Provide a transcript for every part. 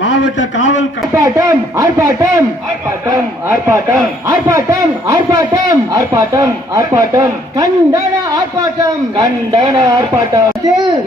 மாவட்ட காவல் ஆர்ப்பாட்டம் ஆர்ப்பாட்டம் ஆர்ப்பாட்டம் ஆர்ப்பாட்டம் ஆர்ப்பாட்டம் ஆர்ப்பாட்டம் ஆர்ப்பாட்டம் ஆர்ப்பாட்டம் கண்டன ஆர்ப்பாட்டம் கண்டன ஆர்ப்பாட்டம்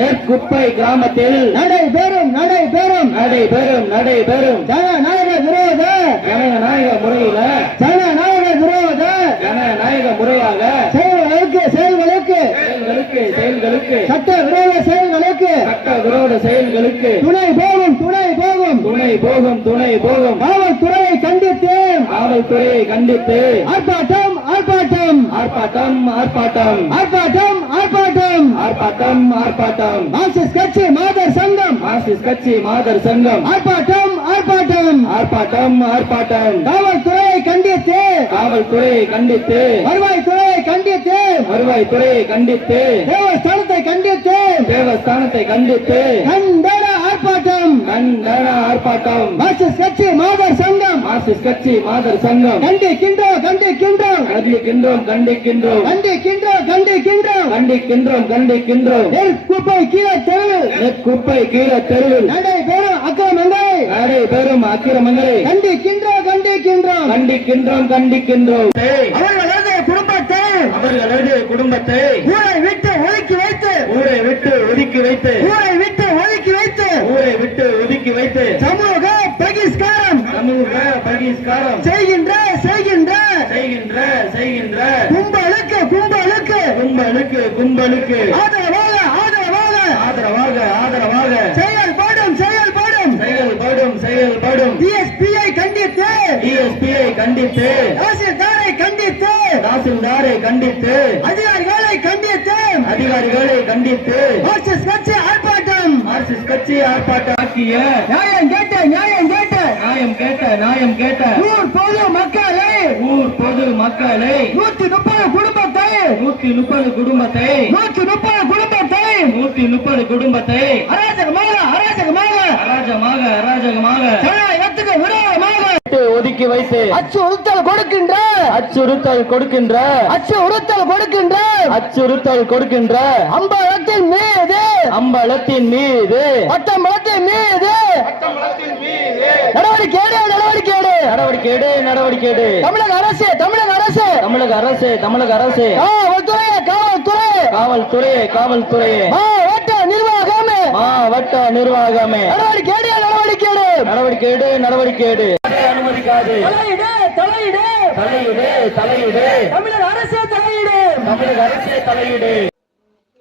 நெற்குப்பை கிராமத்தில் நடைபெறும் நடைபெறும் நடைபெறும் நடைபெறும் ஜனநாயக விரோத ஜனநாயக முறையில ஜனநாயக விரோத ஜனநாயக முறையாக செயல்களுக்கு செயல்களுக்கு செயல்களுக்கு செயல்களுக்கு சட்ட விரோத செயல்களுக்கு சட்ட விரோத செயல்களுக்கு துணை போகும் துணை போகும் துணை போகும் துணை போகும் காவல்துறையை கண்டித்து காவல்துறையை கண்டித்து ஆர்ப்பாட்டம் ஆர்ப்பாட்டம் ஆர்ப்பாட்டம் ஆர்ப்பாட்டம் ஆர்ப்பாட்டம் ஆர்ப்பாட்டம் ஆர்ப்பாட்டம் ஆர்ப்பாட்டம் மார்க்சிஸ்ட் கட்சி மாதர் சங்கம் மார்க்சிஸ்ட் கட்சி மாதர் சங்கம் ஆர்ப்பாட்டம் ஆர்ப்பாட்டம் ஆர்ப்பாட்டம் ஆர்ப்பாட்டம் காவல்துறையை கண்டித்து காவல்துறையை கண்டித்து வருவாய்த்துறையை கண்டித்து வருவாய்த்துறையை கண்டித்து தேவஸ்தானத்தை கண்டித்து தேவஸ்தானத்தை கண்டித்து கண்டன ஆர்ப்பாட்டம் கண்டன ஆர்ப்பாட்டம் மார்க்சிஸ்ட் கட்சி மாதர் சங்கம் மார்க்சிஸ்ட் கட்சி மாதர் சங்கம் கண்டிக்கின்றோம் கண்டிக்கின்றோம் கண்டிக்கின்றோம் கண்டிக்கின்றோம் கண்டிக்கின்றோம் கண்டிக்கின்றோம் கண்டிக்கின்றோம் கண்டிக்கின்றோம் நெற்குப்பை கீழே தெருவில் நெற்குப்பை கீழே தெருவில் நடைபெறும் அக்கிரமங்களை நடைபெறும் அக்கிரமங்களை கண்டிக்கின்றோம் கண்டிக்கின்றோம் கண்டிக்கின்றோம் கண்டிக்கின்றோம் அவர்களது குடும்பத்தை அவர்களது குடும்பத்தை ஊரை விட்டு ஒதுக்கி வைத்து ஊரை விட்டு ஒதுக்கி வைத்து ஊரை விட்டு ஒதுக்கி வைத்து ஊரை விட்டு ஒதுக்கி வைத்து சமூக பகிஷ்காரம் சமூக பகிஷ்காரம் செய்கின்ற செய்கின்ற செய்கின்ற செய்கின்ற கும்பலுக்கு கும்பலுக்கு கும்பலுக்கு கும்பலுக்கு ஆதரவாக ஆதரவாக ஆதரவாக ஆதரவாக செயல்படும் செயல்படும் செயல்படும் செயல்படும் டிஎஸ்பியை கண்டித்து டிஎஸ்பியை கண்டித்து தாசில்தாரை கண்டித்து தாசில்தாரை கண்டித்து அதிகாரிகளை கண்டித்து அதிகாரிகளை கண்டித்து மார்க்சிஸ்ட் கட்சி ஆர்ப்பாட்டம் மார்க்சிஸ்ட் கட்சி ஆர்ப்பாட்டம் ஆக்கிய நியாயம் கேட்ட நியாயம் கேட்ட நியாயம் கேட்ட நியாயம் கேட்ட ஊர் பொது மக்களை ஊர் பொது மக்களை 130 குடும்பத்தை 130 குடும்பத்தை 130 குடும்பத்தை 130 குடும்பத்தை அராஜகமாக அராஜகமாக அராஜகமாக அராஜகமாக ஜனநாயகத்துக்கு விரோதமாக ஒதுக்கி வைத்து அச்சுறுத்தல் கொடுக்கின்ற அச்சுறுத்தல் கொடுக்கின்ற அச்சுறுத்தல் கொடுக்கின்ற அச்சுறுத்தல் கொடுக்கின்ற அம்பலத்தின் மீது அம்பலத்தின் மீது பட்டம்பலத்தின் மீது நடவடிக்கை எடு நடவடிக்கை எடு நடவடிக்கை எடு நடவடிக்கை எடு தமிழக அரசு தமிழக அரசு தமிழக அரசு தமிழக அரசு காவல்துறை காவல்துறை காவல்துறை காவல்துறை மாவட்ட நிர்வாகமே மாவட்ட நிர்வாகமே நடவடிக்கை எடு நடவடிக்கை எடு நடவடிக்கை எடு நடவடிக்கை எடு அனுமதிக்காது தலையிடு தலையிடு தலையிடு தலையிடு தமிழக அரசு தலையிடு தமிழக அரசு தலையிடு.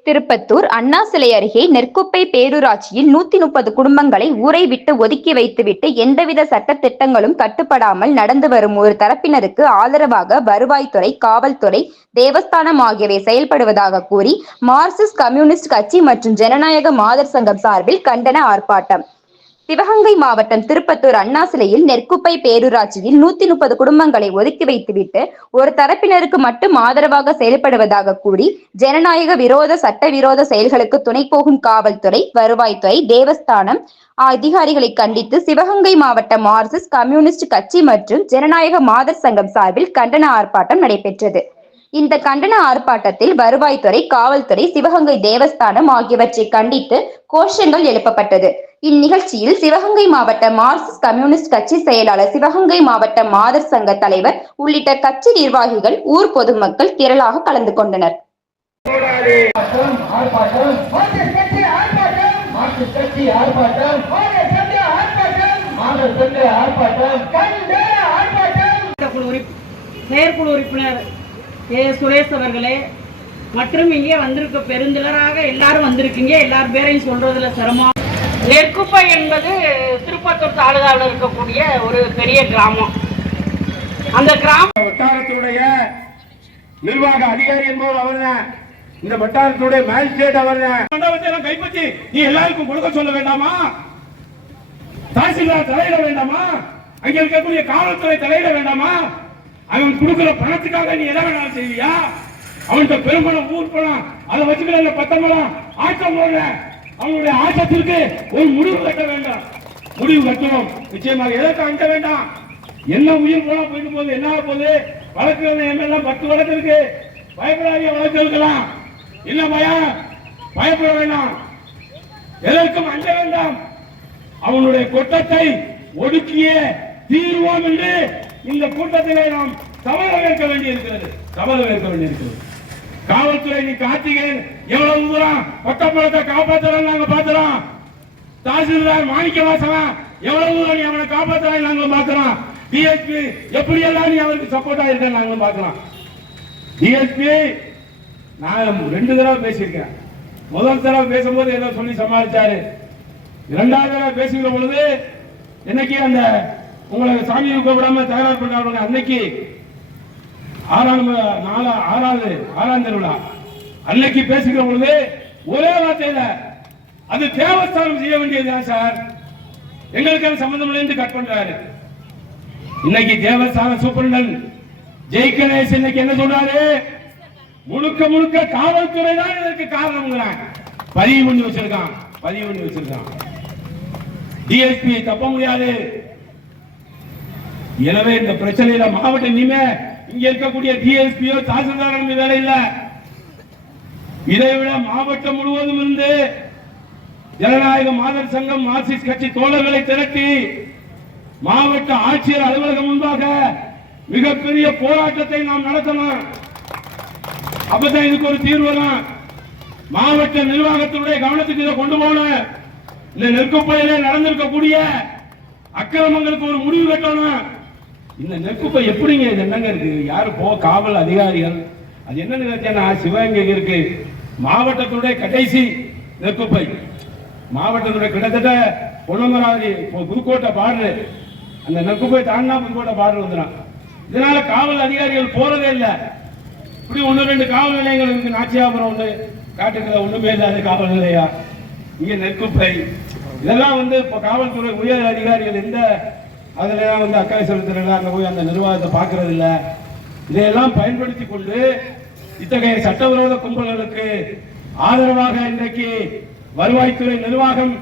திருப்பத்தூர் அண்ணா சிலை அருகே நெற்குப்பை பேரூராட்சியில் 130 குடும்பங்களை ஊரை விட்டு ஒதுக்கி வைத்துவிட்டு எந்தவித சட்ட திட்டங்களும் கட்டுப்படாமல் நடந்து வரும் ஒரு தரப்பினருக்கு ஆதரவாக வருவாய்த்துறை காவல்துறை தேவஸ்தானம் ஆகியவை செயல்படுவதாக கூறி மார்க்சிஸ்ட் கம்யூனிஸ்ட் கட்சி மற்றும் ஜனநாயக மாதர் சங்கம் சார்பில் கண்டன ஆர்ப்பாட்டம். சிவகங்கை மாவட்டம் திருப்பத்தூர் அண்ணா சிலையில் நெற்குப்பை பேரூராட்சியில் 130 குடும்பங்களை ஒதுக்கி வைத்துவிட்டு ஒரு தரப்பினருக்கு மட்டும் ஆதரவாக செயல்படுவதாக கூறி ஜனநாயக விரோத சட்டவிரோத செயல்களுக்கு துணை போகும் காவல்துறை வருவாய்த்துறை தேவஸ்தானம் அதிகாரிகளை கண்டித்து சிவகங்கை மாவட்ட மார்க்சிஸ்ட் கம்யூனிஸ்ட் கட்சி மற்றும் ஜனநாயக மாதர் சங்கம் சார்பில் கண்டன ஆர்ப்பாட்டம் நடைபெற்றது. இந்த கண்டன ஆர்ப்பாட்டத்தில் வருவாய்த்துறை காவல்துறை சிவகங்கை தேவஸ்தானம் ஆகியவற்றை கண்டித்து கோஷங்கள் எழுப்பப்பட்டது. இந்நிகழ்ச்சியில் சிவகங்கை மாவட்ட மார்க்சிஸ்ட் கம்யூனிஸ்ட் கட்சி செயலாளர் சிவகங்கை மாவட்ட மாதர் சங்க தலைவர் உள்ளிட்ட கட்சி நிர்வாகிகள் ஊர் பொதுமக்கள் திரளாக கலந்து கொண்டனர். செயற்குழு உறுப்பினர் சுரேஷ் அவர்களே மற்றும் இங்கே வந்திருக்க பெருந்திலராக எல்லாரும் வந்திருக்கீங்க. எல்லாரும் பேரையும் சொல்றதுல சிரமம். நெற்குப்பை என்பது திருப்பத்தூர் தாலுகாவில் இருக்கக்கூடிய ஒரு பெரிய கிராமம். அந்த கிராம வட்டாரத்துடைய நிர்வாக அதிகாரி என்பவர் அவர்தான். இந்த வட்டாரத்துடைய மேஜிஸ்ட்ரேட் அவர்தான். கைப்பற்றி நீ எல்லாருக்கும் கொடுக்க சொல்ல வேண்டாமா? தாசில்தார் தலையிட வேண்டாமா? அங்க இருக்கக்கூடிய காவல்துறை தலையிட வேண்டாமா? அவன் கொடுக்கிற பணத்துக்காக நீ எதை வேணாலும் செய்வியா? அவன்கிட்ட பெரும்பணம் ஊர் பணம் அதை வச்சுக்கிற 10 பணம் ஆட்டம் போடுற அவனுடைய ஆட்டத்திற்கு ஒரு முடிவு கட்ட வேண்டாம். முடிவு கட்டணும் நிச்சயமாக. எதற்கு அஞ்ச வேண்டாம். என்ன உயிர் போனா போயிட்டு போகுது, என்ன போகுது? வழக்கு எல்லாம் 10 வழக்கு இருக்கு. பயப்படாதீங்க, வழக்கு இருக்கலாம். இல்ல பயம், பயப்பட வேண்டாம். எதற்கும் அஞ்ச வேண்டாம். அவனுடைய கொட்டத்தை ஒடுக்கியே தீர்வோம் என்று இந்த கூட்டத்திலே நாம் சபதம் ஏற்க வேண்டியிருக்கிறது. சபதம் ஏற்க வேண்டியிருக்கிறது. காவல்துறை நீ கார்த்திகேயன் எவ்வளவு தூரம் பட்டப்பழத்தை காப்பாற்றுறோம் நாங்க பாத்துறோம். தாசில்தார் மாணிக்க வாசகன் எவ்வளவு தூரம் நீ அவனை காப்பாற்றுறாங்க நாங்களும் பாக்குறோம். டிஎஸ்பி எப்படி எல்லாம் நீ அவருக்கு சப்போர்ட்டா இருக்க நாங்களும் பாக்குறோம். டிஎஸ்பி நான் 2 தடவை பேசியிருக்கேன். முதல் தடவை பேசும்போது ஏதோ சொல்லி சமாளிச்சாரு. 2வது தடவை பேசுகிற பொழுது என்னைக்கு அந்த உங்களை சாமி விடாம தயார் பண்றாங்க அன்னைக்கு 6ஆம் திருவிழா அன்னைக்கு பேசுகிற பொழுது ஒரே வார்த்தையில அது தேவஸ்தானம் செய்ய வேண்டியதுதான் சார், எங்களுக்கு சம்பந்தம் இல்லைன்னு கட் பண்றாரு. இன்னைக்கு தேவஸ்தான சூப்பரண்டன் ஜெய் கணேஷ் இன்னைக்கு என்ன சொல்றாரு? முழுக்க முழுக்க காவல்துறை தான் இதற்கு காரணம். பதிவு பண்ணி வச்சிருக்கான். டிஎஸ்பி தப்ப முடியாது. எனவே இந்த பிரச்சனையில மாவட்ட இனிமே இங்க இருக்கக்கூடிய டிஎஸ்பியோ தாசில்தார் வேலை இல்ல. இதை விட மாவட்டம் முழுவதும் இருந்து ஜனநாயக மாதர் சங்கம் மார்க்சிஸ்ட் கட்சி தோழர்களை திரட்டி மாவட்ட ஆட்சியர் அலுவலகம் முன்பாக மிகப்பெரிய போராட்டத்தை நாம் நடத்தணும். அப்பதான் இதுக்கு ஒரு தீர்வு வரும். மாவட்ட நிர்வாகத்தினுடைய கவனத்துக்கு இதை கொண்டு போகணும். இந்த நெற்குப்பையில நடந்திருக்கக்கூடிய அக்கிரமங்களுக்கு ஒரு முடிவு கட்டணும். இந்த நெற்குப்பை எப்படிங்க இது என்னங்க இருக்கு? யாரு காவல் அதிகாரிகள் அது என்னன்னு கேட்டா சிவகங்கை இருக்கு. மாவட்டத்துடைய கடைசி நெற்குப்பை மாவட்டத்துடைய கிட்டத்தட்ட பொன்னமராவதி புதுக்கோட்டை பார்டர். அந்த நெற்குப்பை தாண்டா புதுக்கோட்டை பார்டர் வந்துடும். இதனால காவல் அதிகாரிகள் போறதே இல்லை. இப்படி 1-2 காவல் நிலையங்கள் இருக்கு. நாச்சியாபுரம் ஒண்ணு, காட்டுக்குள்ள ஒண்ணுமே இல்லாத காவல் நிலையா, இங்க நெற்குப்பை. இதெல்லாம் இப்ப காவல்துறை உயர் அதிகாரிகள் எந்த அதுல அக்கறை செலுத்துறதுல அங்க போய் அந்த நிர்வாகத்தை பாக்குறது இல்ல. இதையெல்லாம் பயன்படுத்தி கொண்டு இத்தகைய சட்டவிரோத கும்பல்களுக்கு ஆதரவாக இன்றைக்கு வருவாய்த்துறை நிர்வாகம்,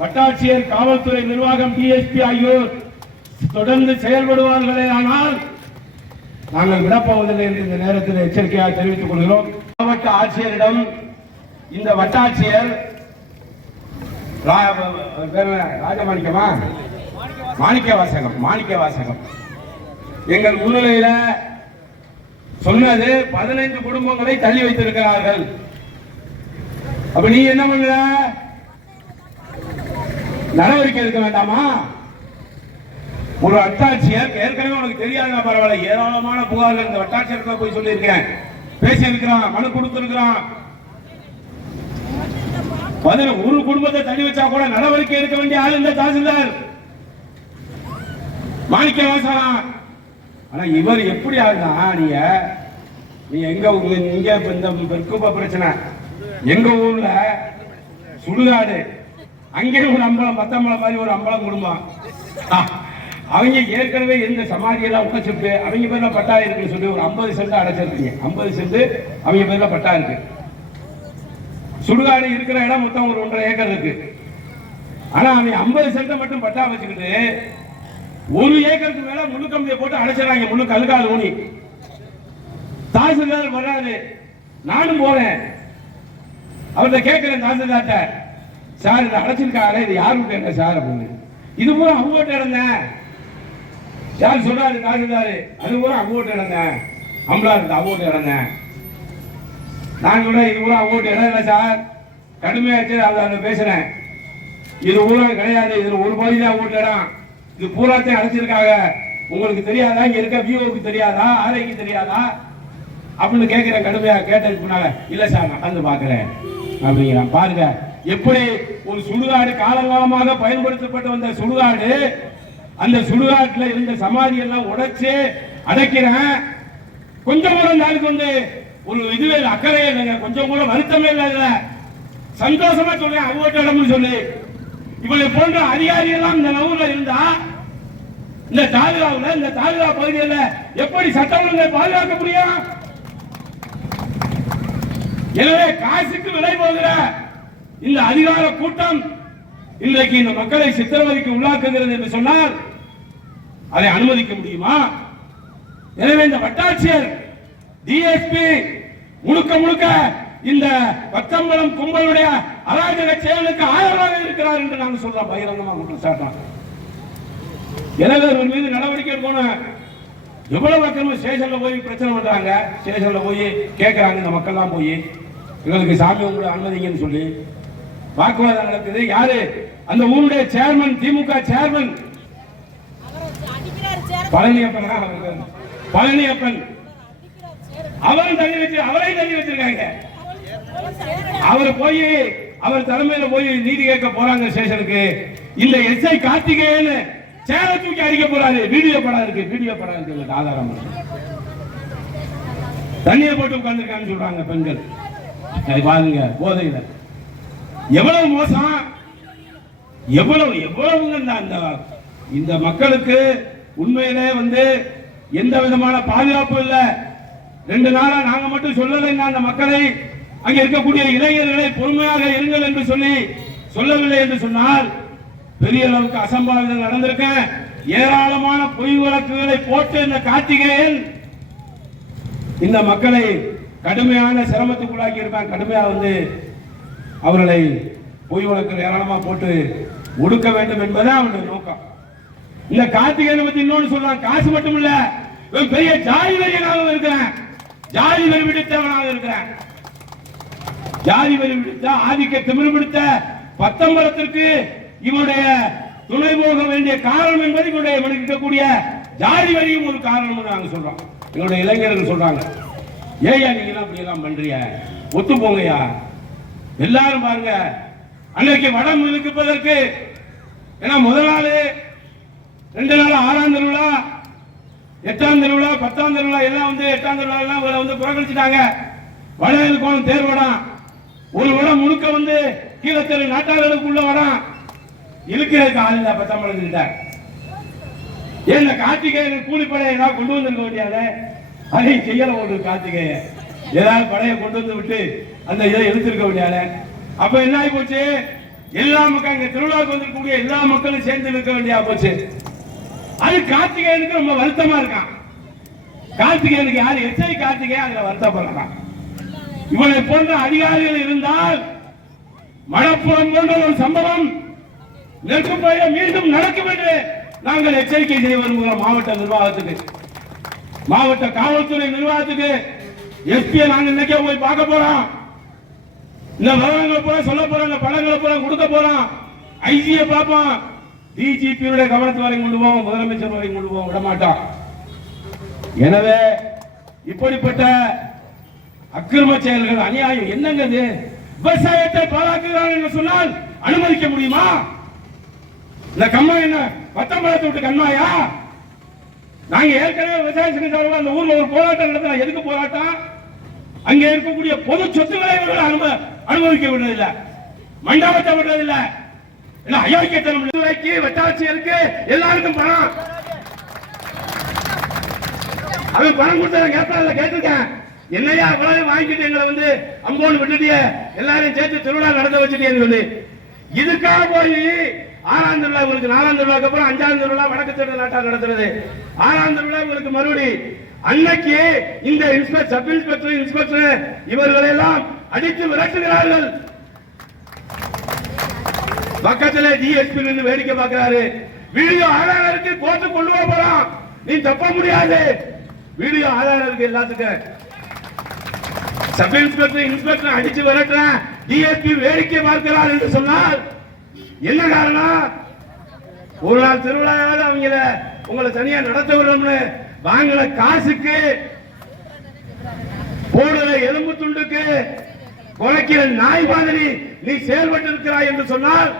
வட்டாட்சியர், காவல்துறை நிர்வாகம், டிஎஸ்பி ஆகியோர் தொடர்ந்து செயல்படுவார்களே ஆனால் நாங்கள் விடப்போவதில்லை என்று இந்த நேரத்தில் எச்சரிக்கையாக தெரிவித்துக் கொள்கிறோம். மாவட்ட ஆட்சியரிடம் இந்த வட்டாட்சியர் ராஜமாணிக்கமா மாணிக்க வாசகம் எங்கள் முன்னிலையில சொன்னது 15 குடும்பங்களை தள்ளி வைத்திருக்கிறார்கள். அப்ப நீ என்ன பண்ண? நடவடிக்கை எடுக்க வேண்டாமா? ஒரு வட்டாட்சியர் ஏற்கனவே உனக்கு தெரியாத பரவாயில்ல, ஏராளமான புகார்கள் இந்த வட்டாட்சியர் போய் சொல்லி இருக்கேன், பேசி இருக்கிறான், மனு கொடுத்திருக்கிறான். ஒரு குடும்பத்தை தள்ளி வச்சா கூட நடவடிக்கை எடுக்க வேண்டிய ஆள் இந்த தாசில்தார் மாணிக்க வாசகம். ஆனா இவர் எப்படி ஆகுனா, நீ எங்க இங்க இந்த பெருக்குப்ப பிரச்சனை எங்க ஊர்ல சுடுகாடு, அங்கே ஒரு அம்பலம், பத்தம்பலம் மாதிரி ஒரு அம்பலம் குடும்பம். அவங்க ஏற்கனவே இருந்த சமாதியெல்லாம் உடைச்சிட்டு அவங்க பேர்ல பட்டா இருக்குன்னு சொல்லி ஒரு 50 சென்ட் அடைச்சிருக்கீங்க. 50 சென்ட் அவங்க பேர்ல பட்டா இருக்கு. சுடுகாடு இருக்கிற இடம் மொத்தம் ஒரு 1.5 ஏக்கர் இருக்கு. ஆனா அவங்க 50 சென்ட் மட்டும் பட்டா வச்சுக்கிட்டு 1 ஏக்கருக்கு மேல முழு கம்பியை போட்டு அடைச்சிடறாங்க. முழு கல்கால் ஊனி. தாசில்தார் வர்றாரு, நானும் போறேன். அவர்கிட்ட கேட்கிறேன் தாசில்தார்ட்ட, சார் இதை அடைச்சிருக்காரு, இது யாரும் கேட்க சார் அப்படின்னு. இது பூரா அவங்க இடம் யார் சொல்றாரு தாசில்தாரு, அது பூரா அவங்க இடம் அம்பலா இருக்கு, அவங்க இடம். நான் கூட இது பூரா அவங்க இடம் இல்லை சார், கடுமையாச்சு அதை பேசுறேன். இது பூரா கிடையாது, இதுல ஒரு பகுதி தான் அவங்க இடம், இது பூராத்தையும் அடைச்சிருக்காங்க. உங்களுக்கு தெரியாதா? இங்க இருக்க வியூவுக்கு தெரியாதா? ஆரைக்கு தெரியாதா அப்படின்னு கேட்கிறேன். கடுமையா கேட்டதுக்கு முன்னால இல்ல சார் நான் வந்து பாக்குறேன் அப்படிங்கிறான். பாருங்க எப்படி ஒரு சுடுகாடு காலங்காலமாக பயன்படுத்தப்பட்டு வந்த சுடுகாடு, அந்த சுடுகாட்டுல இருந்த சமாதி எல்லாம் உடைச்சு அடைக்கிறேன். கொஞ்சம் கூட நாளுக்கு ஒரு இதுவே அக்கறையே இல்லைங்க, கொஞ்சம் கூட வருத்தமே இல்லை, சந்தோஷமா சொல்றேன் அவங்க இடம்னு சொல்லி. இவளை போன்ற அதிகாரிகள் எல்லாம் இந்த ஊர்ல இருந்தா இந்த தாலுகாவில், இந்த தாலுகா பகுதியில் எப்படி சட்ட ஒழுங்கை பாதுகாக்க முடியும்? எனவே காசுக்கு விலை போகிற இந்த அதிகார கூட்டம் இன்றைக்கு இந்த மக்களை சித்திரவதைக்கு உள்ளாக்குகிறது என்று சொன்னால் அதை அனுமதிக்க முடியுமா? எனவே இந்த வட்டாட்சியர் டிஎஸ்பி முழுக்க முழுக்க இந்த பத்தம்பலம் கும்பலுடைய அராஜக செயலுக்கு ஆதரவாக இருக்கிறார் என்று நாங்கள் சொல்றோம், பகிரங்கமாக குற்றச்சாட்டோம். எனவே ஒரு மீது நடவடிக்கை எடுக்கணும். எவ்வளவு மக்கள் ஸ்டேஷன்ல போய் பிரச்சனை பண்றாங்க, ஸ்டேஷன்ல போய் கேட்கறாங்க, இந்த மக்கள்லாம் போய் எங்களுக்கு சாமி உங்களை அனுமதிங்கன்னு சொல்லி வாக்குவாதம் நடக்குது. யாரு அந்த ஊருடைய சேர்மன், திமுக சேர்மன் பழனியப்பன் அவரும் தள்ளி வச்சு, அவரையும் தள்ளி வச்சிருக்காங்க. அவர் போய் அவர் தலைமையில போய் நீதி கேட்க போறாங்க ஸ்டேஷனுக்கு. இந்த எஸ்ஐ கார்த்திகேயன் சேலை தூக்கி அடிக்க போறாரு. வீடியோ படம் இருக்கு, வீடியோ படம் இருக்கு, ஆதாரம் தண்ணியை போட்டு உட்கார்ந்துருக்கான்னு சொல்றாங்க பெண்கள். பாருங்க போதையில எவ்வளவு மோசம், எவ்வளவு எவ்வளவு இந்த மக்களுக்கு உண்மையிலே எந்த விதமான பாதுகாப்பு இல்ல. 2 நாளா நாங்க மட்டும் சொல்லலைன்னா அந்த மக்களை, அங்க இருக்கக்கூடிய இளைஞர்களை பொறுமையாக இருங்கள் என்று சொல்லவில்லை என்று சொன்னால் பெரிய அளவுக்கு அசம்பாவிதம் நடந்திருக்க. ஏராளமான பொய் வழக்குகளை போட்டு இந்த கார்த்திகேயன் இந்த மக்களை கடுமையான சிரமத்துக்குள்ளாக்கி இருக்கான். கடுமையா அவர்களை பொய் வழக்கு ஏராளமா போட்டு ஒடுக்க வேண்டும் என்பதே அவனுடைய நோக்கம். இந்த கார்த்திகேயனை பத்தி இன்னொன்னு சொல்றான், காசு மட்டும் இல்ல, பெரிய ஜாதி வெறியனாக இருக்கிறேன், ஜாதி வெறி பிடித்தவனாக இருக்கிறேன். ஜாதி வெறி பிடித்த, ஆதிக்க திமிர் பிடித்த பத்தம்பலத்திற்கு இவனுடைய துணை போக வேண்டிய காரணம் என்பது இவனுடைய இருக்கக்கூடிய ஜாதி வெறியும் ஒரு காரணம் நாங்க சொல்றோம். இவனுடைய இளைஞர்கள் சொல்றாங்க, ஏயா நீங்க அப்படி எல்லாம் பண்றீங்க, ஒத்து போங்கயா. எல்லாரும் பாருங்க, அன்னைக்கு வடம் இழுப்பதற்கு ஏன்னா முதல் நாள் 2 நாள் 6ஆம் திருவிழா, 8ஆம் திருவிழா, 10ஆம் திருவிழா எல்லாம் 8ஆம் திருவிழா எல்லாம் புறக்கணிச்சுட்டாங்க. வட இழுக்கணும் தேர் வடம், ஒரு வடம் முழுக்க கீழத்தெரு நாட்டாளர்களுக்குள்ள வடம் இழுக்கிறதுக்கு ஆள் இல்ல. பத்தம்பலத்துக்கிட்ட ஏன் கார்த்திகேயன் கூலிப்படையை ஏதாவது கொண்டு வந்திருக்க வேண்டியது, அதை செய்யல. ஒரு கார்த்திகேயன் ஏதாவது படையை கொண்டு வந்து விட்டு அந்த இதை எடுத்திருக்க வேண்டியது. அப்ப என்ன ஆகி போச்சு, எல்லா மக்கள் இங்க திருவிழாவுக்கு வந்திருக்கக்கூடிய எல்லா மக்களும் சேர்ந்து இருக்க வேண்டியா போச்சு. அது கார்த்திகேயனுக்கு ரொம்ப வருத்தமா இருக்கான். கார்த்திகேயனுக்கு யாரு எஸ்ஐ கார்த்திகேயன் அதுல வருத்தப்படுறான். இவனை போன்ற அதிகாரிகள் இருந்தால் மலப்புரம் போன்ற ஒரு சம்பவம் நெருக்கப்பாய மீண்டும் நடக்கும் என்று நாங்கள் எச்சரிக்கை செய்ய விரும்புகிறோம். மாவட்ட நிர்வாகத்துக்கு, மாவட்ட காவல்துறை நிர்வாகத்துக்கு, எஸ்பியை நாங்கள் இன்னைக்கே போய் பார்க்க போறோம். இந்த விவரங்களை பூரா சொல்ல போறோம், இந்த படங்களை பூரா கொடுக்க போறோம். ஐஜியை பார்ப்போம், டிஜிபியுடைய கவனத்து வரை கொண்டு போவோம், முதலமைச்சர் வரை கொண்டு போவோம், விடமாட்டோம். எனவே இப்படிப்பட்ட அக்கிரம செயல்கள், அநியாயம் என்னங்க இது? விவசாயத்தை பாழாக்குகிறார் என்று சொன்னால் அனுமதிக்க முடியுமா? இந்த கம்மா என்ன பத்தம்பலத்தை விட்டு கண்மாயா? நாங்க ஏற்கனவே விவசாய சங்க அந்த ஊர்ல ஒரு போராட்டம் நடத்தினா, எதுக்கு போராட்டம்? அங்க இருக்கக்கூடிய பொது சொத்துக்களை அனுமதிக்க விடுறதில்லை, மண்டபத்தை விடுறதில்லை. அயோக்கியத்தனம் வட்டாட்சியருக்கு எல்லாருக்கும் பணம், அவன் பணம் கொடுத்த கேட்டிருக்கேன். என்னையா அவ்வளவு வாங்கிட்டு எங்களை அம்போன்னு விட்டுட்டிய, எல்லாரையும் சேர்த்து திருவிழா நடத்த வச்சுட்டேன்னு சொல்லி, இதுக்காக போய் 6ஆம் திருவிழா உங்களுக்கு 4ஆம் திருவிழாக்கு அப்புறம் 5ஆம் திருவிழா வடக்கு தெரு நாட்டார் நடத்துறது. 6ஆம் திருவிழா உங்களுக்கு மறுபடி அன்னைக்கு இந்த சப் இன்ஸ்பெக்டர் இவர்களை எல்லாம் அடித்து விரட்டுகிறார்கள். பக்கத்தில் டிஎஸ்பி நின்று வேடிக்கை பார்க்கிறாரு. வீடியோ ஆதாரருக்கு கோர்ட்டு கொண்டு போறோம், நீ தப்ப முடியாது. வீடியோ ஆதாரம் இருக்கு எல்லாத்துக்கும். சப் இன்ஸ்பெக்டர் அடிச்சு விரட்டுற டிஎஸ்பி வேடிக்கை பார்க்கிறார் என்று சொன்னால் என்ன காரணம்? ஒரு நாள் திருவிழாவது அவங்கள உங்களை தனியா நடத்த விடணும்னு வாங்கின காசுக்கு, போடுற எலும்பு துண்டுக்கு, குலைக்கிற நாய் மாதிரி நீ செயல்பட்டு இருக்கிறாய் என்று சொன்னால்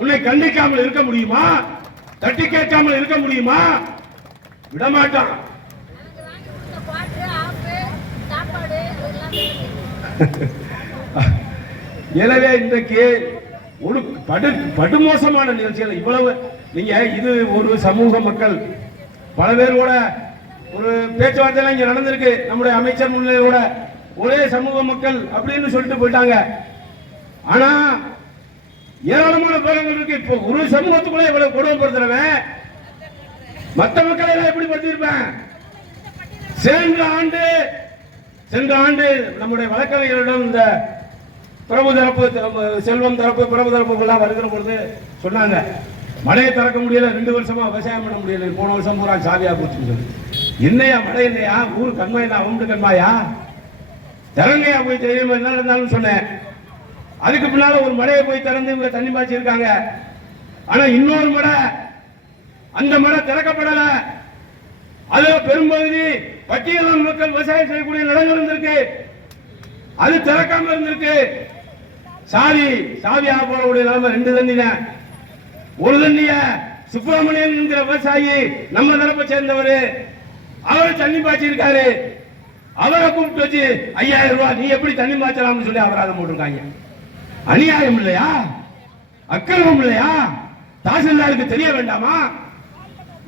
உன்னை கண்டிக்காமல் இருக்க முடியுமா? தட்டி கேட்காமல் இருக்க முடியுமா? விடமாட்டான். எனவே இன்றைக்கு ஒரு படுமோசமான நிகழ்ச்சிகள் இவ்வளவு. நீங்க இது ஒரு சமூக மக்கள் பல பேரோட ஒரு பேச்சுவார்த்தை இங்க நடந்திருக்கு. நம்முடைய அமைச்சர் முன்னிலையோட ஒரே சமூக மக்கள் அப்படின்னு சொல்லிட்டு போயிட்டாங்க. ஆனா ஏராளமான விவரங்கள் இருக்கு. இப்போ ஒரு சமூகத்துக்குள்ள இவ்வளவு கொடுமைப்படுத்துறவன் மற்ற மக்களை எல்லாம் எப்படி படுத்திருப்பேன்? சென்ற ஆண்டு நம்முடைய வழக்கறிஞர்களிடம் இந்த பிரபு தரப்பு செல்வம் தரப்பு பிரபு தரப்புகள்லாம் வருகிற பொழுது சொன்னாங்க, மழையை திறக்க முடியல, 2 வருஷமா விவசாயம் பண்ண முடியல, போன வருஷம் பூரா சாவியா போச்சுன்னு சொல்லி. என்னையா மழை இல்லையா, ஊரு கண்மாயா உண்டு கண்மாயா, திறங்கையா போய் தெரியுமா என்ன இருந்தாலும் சொன்னேன். அதுக்கு பின்னால ஒரு மழையை போய் திறந்து இவங்க தண்ணி பாய்ச்சி இருக்காங்க. ஆனா இன்னொரு மழை, அந்த மழை திறக்கப்படல. அதுல பெரும்பகுதி பட்டியலான மக்கள் விவசாயம் செய்யக்கூடிய நிலங்கள் இருந்திருக்கு, அது திறக்காம இருந்திருக்கு. சாவியா போடக்கூடிய நிலைமை 2 தண்ணின. ஒரு தண்ணிய சுப்பிரமணியன் என்கிற விவசாயி நம்ம தரப்பை சேர்ந்தவர், அவர் தண்ணி பாய்ச்சி இருக்காரு. அவரை கூப்பிட்டு வச்சு 5000 ரூபாய் நீ எப்படி தண்ணி பாய்ச்சலாம்னு சொல்லி அபராதம் போட்டிருக்காங்க. அநியாயம் இல்லையா? அக்கிரமம் இல்லையா? தாசில்தாருக்கு தெரிய வேண்டாமா?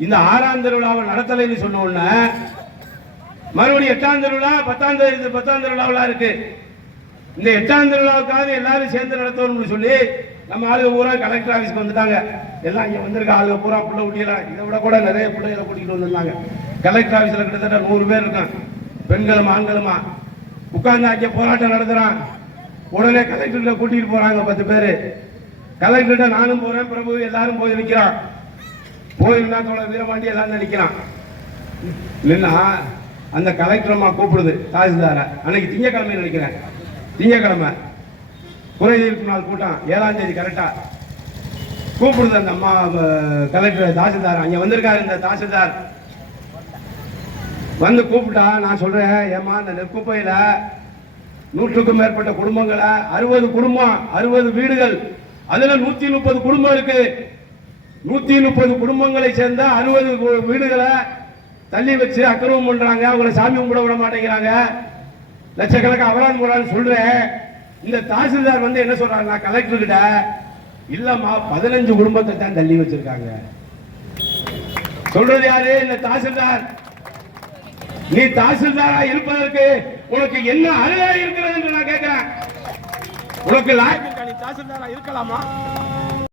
இந்த 6ஆம் திருவிழாவை நடத்தலைன்னு சொன்ன உடனே மறுபடியும் 8ஆம் திருவிழா 10ஆம் திருவிழாவெல்லாம் இருக்கு. இந்த 8ஆம் திருவிழாவுக்காக எல்லாரும் சேர்ந்து நடத்தணும்னு சொல்லி நம்ம ஆளுங்க பூரா கலெக்டர் ஆபீஸ்க்கு வந்துட்டாங்க. எல்லாம் இங்க வந்திருக்க ஆளுங்க பூரா புள்ள குட்டியெல்லாம் இதை விட கூட நிறைய பிள்ளைகளை கூட்டிட்டு வந்திருந்தாங்க. கலெக்டர் ஆபீஸ்ல கிட்டத்தட்ட 100 பேர் இருக்கான், பெண்களும் ஆண்களுமா உட்கார்ந்து அங்கே போராட்டம் நடத்துறான். உடனே கலெக்டர்கிட்ட கூட்டிட்டு போறாங்க 10 பேரு. கலெக்டர்கிட்ட நானும் போறேன், பிரபு எல்லாரும் போய் நிற்கிறான். போயிருந்தா தோழ வீரபாண்டி எல்லாம் நிற்கிறான். இல்லைன்னா அந்த கலெக்டர் அம்மா கூப்பிடுது தாசில்தார. அன்னைக்கு திங்கக்கிழமை நினைக்கிறேன், திங்கக்கிழமை குறை தீர்க்கும் நாள் கூட்டம் 7ஆம் தேதி கரெக்டா கூப்பிடுது அந்த அம்மா கலெக்டர் தாசில்தார். அங்க வந்திருக்காரு இந்த தாசில்தார். வந்து கூப்பிட்டா நான் சொல்றேன், ஏமா இந்த நெற்குப்பையில 100க்கும் மேற்பட்ட குடும்பங்களை 60 குடும்பம் 60 வீடுகள், அதுல 130 குடும்பம் இருக்கு. 130 குடும்பங்களை சேர்ந்த 60 வீடுகளை தள்ளி வச்சு அக்கிரமம் பண்றாங்க. அவங்களை சாமி கும்பிட விட மாட்டேங்கிறாங்க, லட்சக்கணக்கான அபராதம் போறான்னு சொல்றேன். இந்த தாசில்தார் வந்து என்ன சொல்றாங்க, நான் கலெக்டர் கிட்ட இல்லம்மா 15 குடும்பத்தை தான் தள்ளி வச்சிருக்காங்க. சொல்றது யாரு? இந்த தாசில்தார். நீ தாசில்தாரா இருப்பதற்கு உனக்கு என்ன அருகதை இருக்கிறது என்று நான் கேட்கிறேன். உனக்கு லாய்க்கு நீ தாசில்தாரா இருக்கலாமா?